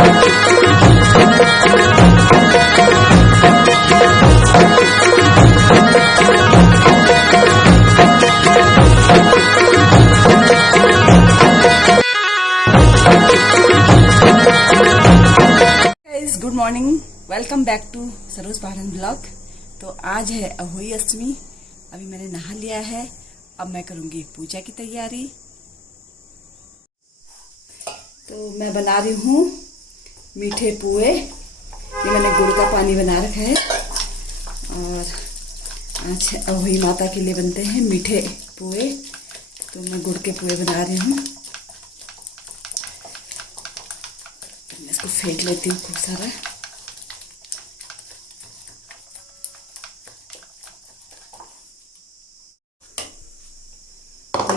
Good morning, welcome back to Saroj Pahadan blog. तो आज है अहोई अष्टमी। अभी मैंने नहा लिया है, अब मैं करूंगी पूजा की तैयारी। तो मैं बना रही हूँ मीठे पुए। ये मैंने गुड़ का पानी बना रखा है और आज अहोई माता के लिए बनते हैं मीठे पुए। तो मैं गुड़ के पुए बना रही हूँ। मैं इसको फेंट लेती हूँ खूब सारा।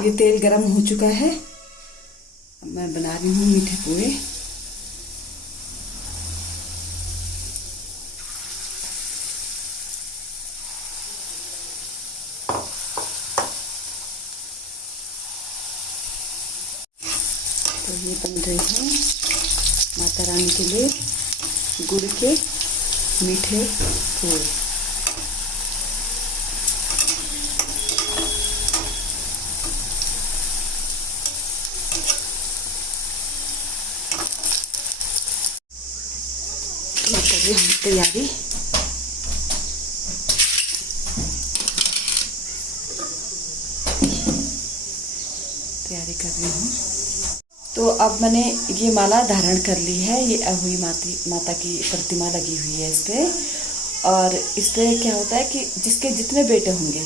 ये तेल गरम हो चुका है, अब मैं बना रही हूँ मीठे पुए। तो ये बन रही है माता रानी के लिए गुड़ के मीठे पुए। मैं कर रही हूँ तैयारी। कर रही हूँ। तो अब मैंने ये माला धारण कर ली है। ये अहोई माता की प्रतिमा लगी हुई है इस पे। और इस पे क्या होता है कि जिसके जितने बेटे होंगे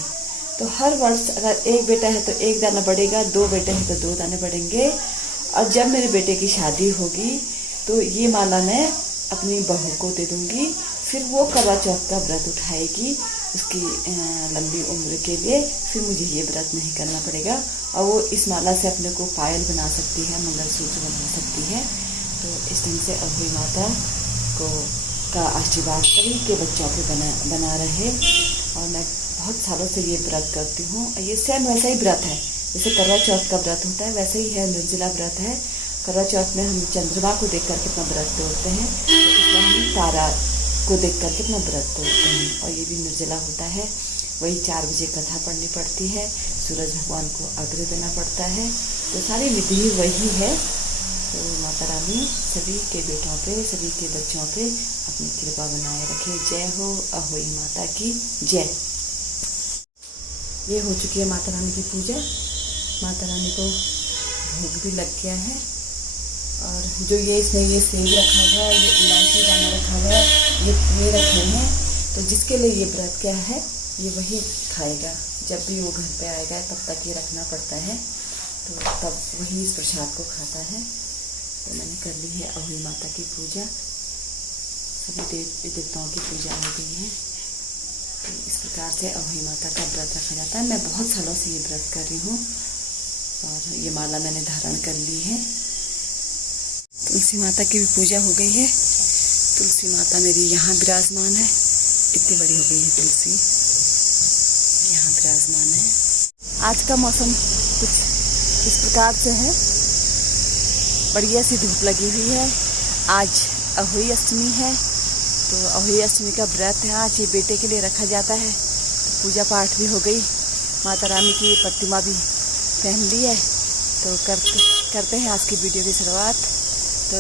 तो हर वर्ष अगर एक बेटा है तो एक दाना बढ़ेगा, दो बेटे हैं तो दो दाने बढ़ेंगे। और जब मेरे बेटे की शादी होगी तो ये माला मैं अपनी बहू को दे दूंगी। फिर वो करवा चौथ का व्रत उठाएगी उसकी लंबी उम्र के लिए। फिर मुझे ये व्रत नहीं करना पड़ेगा और वो इस माला से अपने को पायल बना सकती है, मंगलसूत्र बना सकती है। तो इस ढंग से अहोई माता का आशीर्वाद सभी के बच्चों पे बना रहे। और मैं बहुत सालों से ये व्रत करती हूँ। ये सेम वैसा ही व्रत है जैसे करवा चौथ का व्रत होता है, वैसे ही है, निर्जला व्रत है। करवा चौथ में हम चंद्रमा को देख करके अपना व्रत तोड़ते हैं, तो इसमें हम तारा को देख करके अपना व्रत तोड़ते हैं। और ये भी निर्जला होता है। वही 4 बजे कथा पढ़नी पड़ती है, सूरज भगवान को अर्घ्य देना पड़ता है। तो सारी विधि वही है। तो माता रानी सभी के बेटों पे, सभी के बच्चों पे अपनी कृपा बनाए रखे। जय हो अहोई माता की जय। ये हो चुकी है माता रानी की पूजा। माता रानी को भोग भी लग गया है। और जो ये इसमें ये सेब रखा हुआ है, ये इलायची दाना रखा हुआ है, ये पुए रखे हैं। तो जिसके लिए ये व्रत क्या है ये वही खाएगा। जब भी वो घर पे आएगा तब तक ये रखना पड़ता है, तो तब वही इस प्रसाद को खाता है। तो मैंने कर ली है अहोई माता की पूजा। सभी देवी देवताओं की पूजा हो गई है। तो इस प्रकार से अहोई माता का व्रत रखा जाता है। मैं बहुत सालों से ये व्रत कर रही हूँ और ये माला मैंने धारण कर ली है। तुलसी माता की भी पूजा हो गई है। तुलसी माता मेरी यहाँ विराजमान है। इतनी बड़ी हो गई है तुलसी, यहाँ विराजमान है। आज का मौसम कुछ इस प्रकार से है, बढ़िया सी धूप लगी हुई है। आज अहोई अष्टमी है, तो अहोई अष्टमी का व्रत है। आज ये बेटे के लिए रखा जाता है। तो पूजा पाठ भी हो गई, माता रानी की प्रतिमा भी पहन ली है। तो करते हैं आज की वीडियो की शुरुआत। तो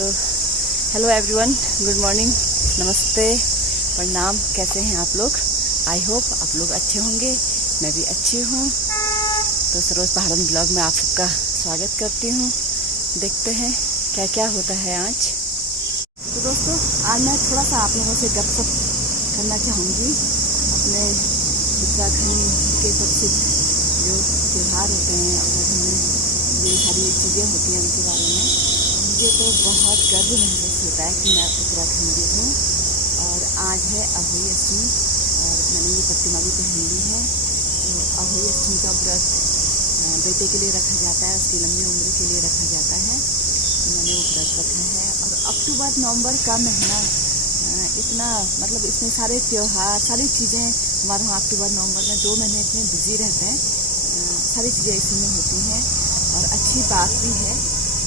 हेलो एवरीवन, गुड मॉर्निंग, नमस्ते, प्रणाम। कैसे हैं आप लोग? आई होप आप लोग अच्छे होंगे, मैं भी अच्छी हूँ। तो सरोज पहाड़न ब्लॉग में आप सबका स्वागत करती हूँ। देखते हैं क्या क्या होता है आज। तो दोस्तों, आज मैं थोड़ा सा आप लोगों से गपशप करना चाहूँगी अपने उत्तराखंड के प्रसिद्ध जो त्यौहार होते हैं, उत्तराखंड में ये सारी चीज़ें होती हैं उनके बारे में। मुझे तो बहुत गर्व महसूस होता है कि मैं उत्तराखंडी हूँ। और आज है अहोई अष्टमी और मैंने ये प्रतिमा भी पहन ली है। तो अहोई अष्टमी का व्रत बेटे के लिए रखा जाता है, उसकी लंबी उम्र के लिए रखा जाता है। तो मैंने वो व्रत रखा है। और अक्टूबर नवंबर का महीना इतना, मतलब इसमें सारे त्यौहार, सारी चीज़ें हमारे वहाँ अक्टूबर नवंबर में 2 महीने इतने बिजी रहते हैं। सारी चीज़ें इसी में होती हैं। और अच्छी बात भी है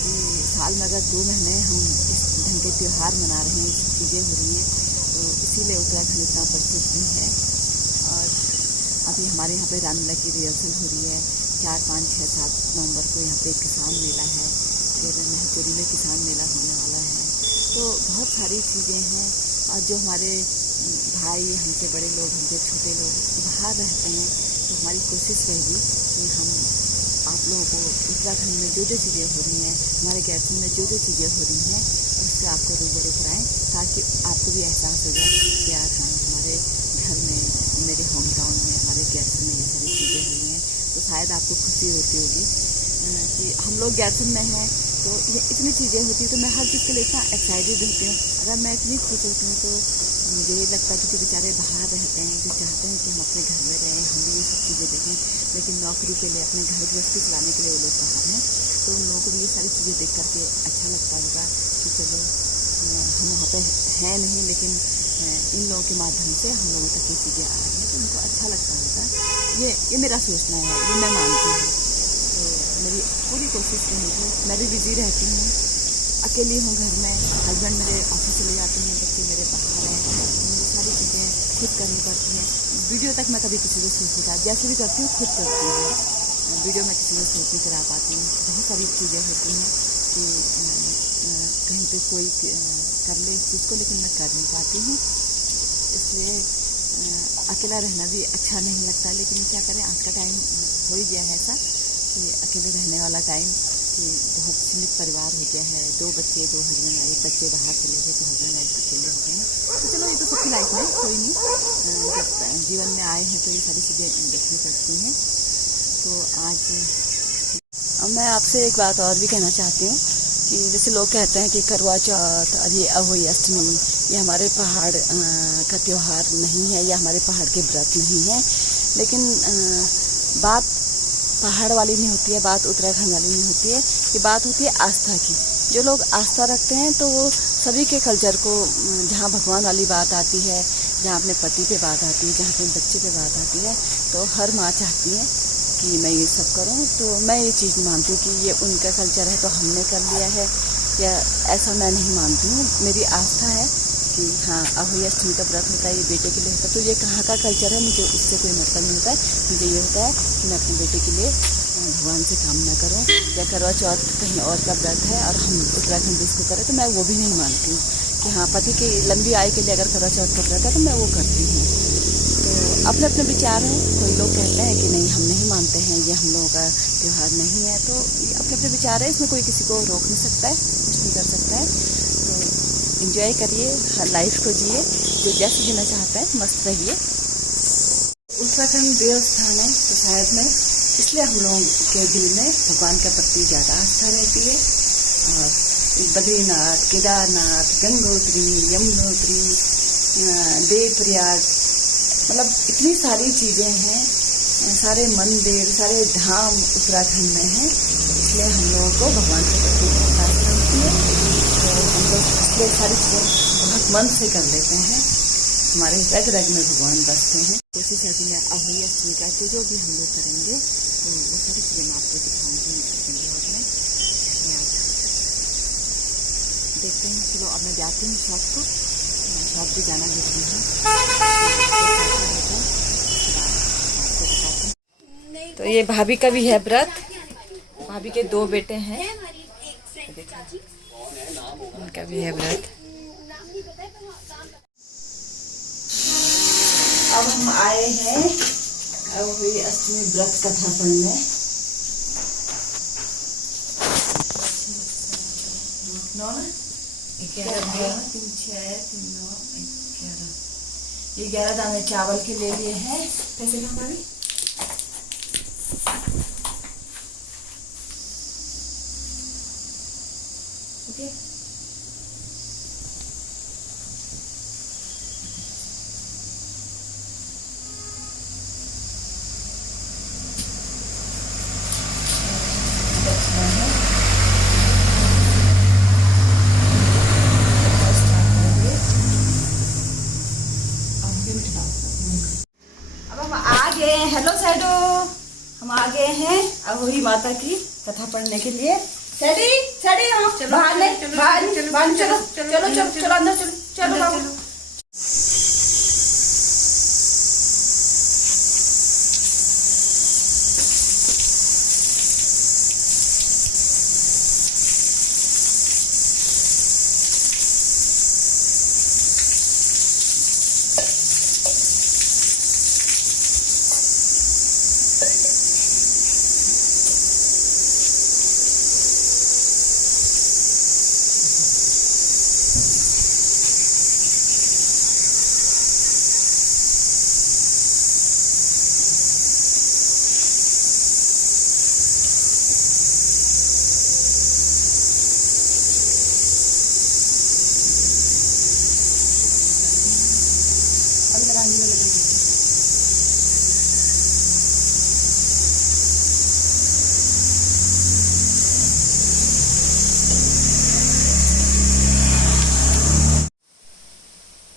कि साल में अगर 2 महीने हम इस ढंग के त्यौहार मना रहे हैं, ये सब चीज़ें हो रही हैं, तो इसीलिए उत्तराखंड इतना प्रसिद्ध भी है। और अभी हमारे यहाँ पे रामलीला की रिहर्सल हो रही है। 4, 5, 6, 7 नवंबर को यहाँ पे किसान मेला है, फिर महचोरी में किसान मेला होने वाला है। तो बहुत सारी चीज़ें हैं। और जो हमारे भाई, हमसे बड़े लोग, हमसे छोटे लोग बाहर रहते हैं, तो हमारी कोशिश रहेगी कि हम आप लोगों को उत्तराखंड में जो चीज़ें हो रही हैं, हमारे गैरसैंण में जो चीज़ें हो रही हैं, उससे आपको रूबरू कराएँ, ताकि आपको भी एहसास होगा कि यार हाँ, हमारे घर में, मेरे होम टाउन में, हमारे गैरसैंण में ये सारी चीज़ें हुई हैं। तो शायद आपको खुशी होती होगी कि हम लोग गैरसैंण में हैं, तो ये इतनी चीज़ें होती हैं, तो मैं हर चीज़ के लिए इतना एक्साइटेड होती हूँ। अगर मैं इतनी खुश होती हूँ तो मुझे ये लगता है कि जो बेचारे बाहर रहते हैं, जो चाहते हैं कि हम अपने घर में रहें, हम भी ये सब चीज़ें देखें, लेकिन नौकरी के लिए, अपने घर गृहस्थी चलाने के लिए वो लोग बाहर हैं, तो उन लोगों को भी ये सारी चीज़ें देख करके अच्छा लगता होगा कि चलो हम वहाँ पे हैं नहीं, लेकिन इन लोगों के माध्यम से हम लोगों तक ये चीज़ें आ रही हैं, तो उनको अच्छा लगता होगा। ये मेरा सोचना है, ये मैं मानती हूँ। तो मेरी पूरी कोशिश रहेगी। मैं भी बिज़ी रहती हूँ, अकेली हूँ घर में, हस्बैंड मेरे ऑफिस चले जाते हैं, बच्चे मेरे बाहर हैं, मुझे सारी चीज़ें खुद करनी पड़ती हैं। वीडियो तक मैं कभी किसी को शूट नहीं करा, जैसे भी करती हूँ खुद करती हूँ। वीडियो मैं किसी को शूट नहीं करा पाती हूँ। बहुत सारी चीज़ें होती हैं कि कहीं पे कोई कर ले इस चीज़ को, लेकिन मैं कर नहीं पाती हूँ। इसलिए अकेला रहना भी अच्छा नहीं लगता, लेकिन क्या करें, आज का टाइम हो ही गया है ऐसा कि अकेले रहने वाला टाइम, कि बहुत सीमित परिवार हो गया है। 2 बच्चे, 2 हस्बैंड वाइफ, बच्चे बाहर चले गए तो हस्बैंड वाइफ अकेले हो गए हैं। तो चलो, ये तो सबकी लाइफ में कोई नहीं, जब जीवन में आए हैं तो ये सारी चीज़ें देखनी पड़ती हैं। तो आज मैं आपसे एक बात और भी कहना चाहती हूँ कि जैसे लोग कहते हैं कि करवा चौथ और ये अहोई अष्टमी ये हमारे पहाड़ का त्यौहार नहीं है, या हमारे पहाड़ के व्रत नहीं है, लेकिन बात पहाड़ वाली नहीं होती है, बात उत्तराखंड वाली नहीं होती है, ये बात होती है आस्था की। जो लोग आस्था रखते हैं तो वो सभी के कल्चर को, जहाँ भगवान वाली बात आती है, जहाँ अपने पति पे बात आती है, जहाँ अपने बच्चे पे बात आती है, तो हर माँ चाहती है कि मैं ये सब करूं। तो मैं ये चीज़ नहीं मानती कि ये उनका कल्चर है तो हमने कर लिया है, या ऐसा मैं नहीं मानती हूँ। मेरी आस्था है कि हाँ, अहोई अष्टमी का व्रत होता है, ये बेटे के लिए होता है, तो ये कहाँ का कल्चर है, मुझे उससे कोई मतलब नहीं होता है। मुझे ये होता है कि मैं अपने बेटे के लिए भगवान से कामना करूँ। या करवा चौथ कहीं और का व्रत है और हम उत्तराखंड इसको करें, तो मैं वो भी नहीं मानती हूँ कि हाँ, पति की लंबी आयु के लिए अगर करवा चौथ का व्रत है तो मैं वो करती हूँ। तो अपने अपने विचार हैं। कोई लोग कहते हैं कि नहीं, हम नहीं मानते हैं, ये हम लोगों का त्यौहार नहीं है, तो ये अपने अपने विचार है, इसमें कोई किसी को रोक नहीं सकता है, कुछ नहीं कर सकता है। तो एंजॉय करिए, हर लाइफ को जिए, जो जैसे जीना चाहता है मस्त रहिए। उत्तराखंड देव स्थान है, तो शायद में इसलिए हम लोगों के दिल में भगवान के प्रति ज़्यादा आस्था रहती है। और बद्रीनाथ, केदारनाथ, गंगोत्री, यमुनोत्री, देवप्रयाग, मतलब इतनी सारी चीज़ें हैं, सारे मंदिर, सारे धाम उत्तराखंड में हैं, इसलिए हम लोगों को भगवान के प्रति बहुत आस्था होती है। तो हम लोग इसलिए सारी चीज़ें बहुत मन से कर लेते हैं, हमारे रग रग में भगवान बसते हैं। कोशिश है कि मैं अहोई अष्टमी का जो भी हम लोग करेंगे, तो वो सारी चीज़ें मैं आपको दिखाऊंगी अपने ब्लॉग में। देखते हैं, चलो अब मैं जाती हूँ शॉप को, शॉप भी जाना जरूरी है। तो ये भाभी का भी है व्रत, भाभी के 2 बेटे हैं, उनका भी है व्रत। अब हम आए हैं अहोई अष्टमी व्रत कथा पढ़ने। 11 दाने चावल के ले लिए हैं। पैसे का हमारी ओके। हेलो सैडो, हम आ गए हैं अहोई माता की कथा पढ़ने के लिए। सैडी सैडी, बाहर नहीं, चलो चलो चलो चलो अंदर चलो चलो बाबू।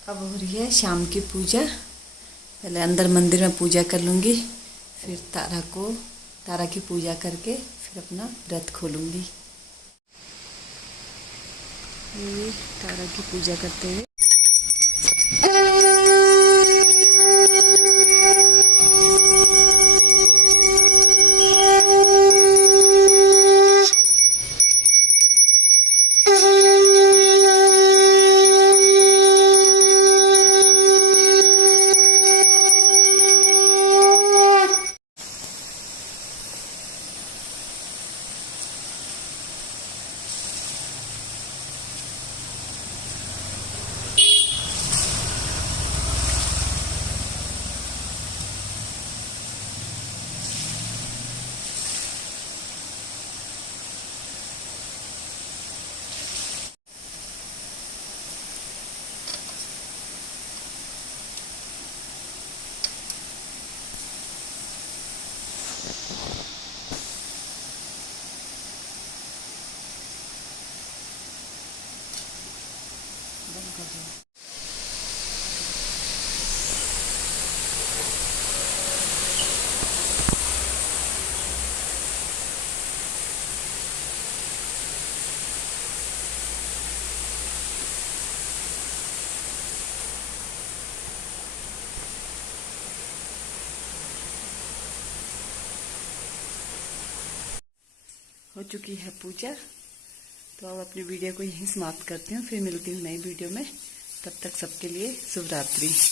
अब हो रही है शाम की पूजा। पहले अंदर मंदिर में पूजा कर लूँगी, फिर तारा की पूजा करके फिर अपना व्रत खोलूँगी। ये तारा की पूजा करते हुए हो चुकी है पूजा। तो अब अपनी वीडियो को यहीं समाप्त करती हूँ, फिर मिलती हूँ नई वीडियो में। तब तक सबके लिए शुभ रात्रि।